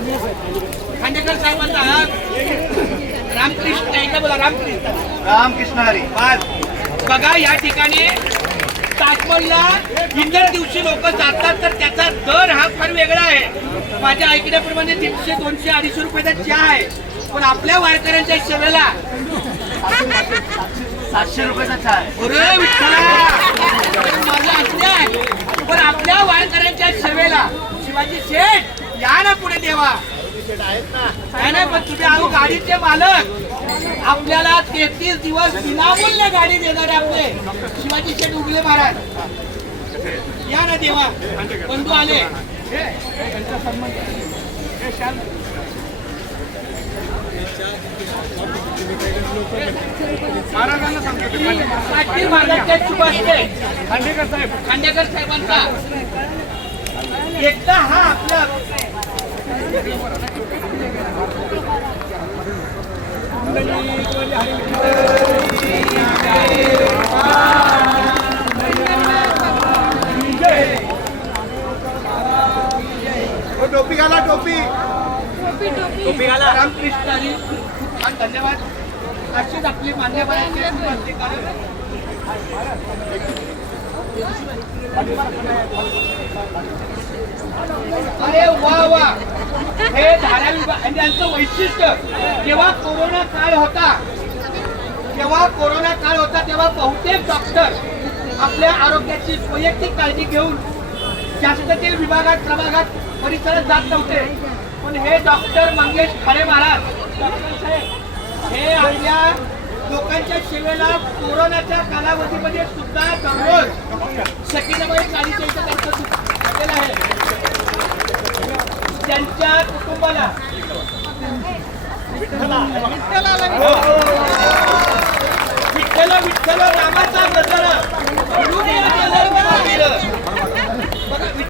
खांडेकर साहेबांचा रामकृष्ण एकदा बोला रामकृष्ण रामकृष्ण हरी. बघा या ठिकाणी ताजमहलला इतर दिवशी लोक जातात तर त्याचा दर हा फार वेगळा आहे. माझ्या ऐकण्याप्रमाणे 150, 200, 250 रुपयाचा चहा आहे. पण आपल्या वारकऱ्यांच्या सेवेला 700 रुपयाचा चहा आहे. अरे विठ्ठला, माझं असं आहे. पण आपल्या वारकऱ्यांच्या सेवेला शिवाजी शेठ या ना पुढे देवा. नाही नाही, पण तुम्ही आहो गाडीचे मालक, आपल्याला 33 दिवस विनामूल्य गाडी देणारे आपले शिवाजी शेठ उगले महाराज या ना देवा. बंधू आले. पाटील महाराजांचे शुभ असते. खांडेकर साहेबांचा एकदा हा आपला टोपी घाला, टोपी. टोपी घाला. रामकृष्ण हरी. धन्यवाद. अशीच आपली मान्यवरांची अरे वा वा. हे धारावी आणि त्यांचं वैशिष्ट्य, जेव्हा कोरोना काळ होता तेव्हा बहुतेक डॉक्टर आपल्या आरोग्याची वैयक्तिक काळजी घेऊन शासनातील विभागात, प्रभागात, परिसरात जात नव्हते. पण हे डॉक्टर मंगेश खरे महाराज, डॉक्टर साहेब, हे आपल्या लोकांच्या सेवेला कोरोनाच्या कालावधीमध्ये सुद्धा दररोज सकीनाबाई काळीच्या इथं त्यांचं झालेलं आहे. त्यांच्या कुटुंबाला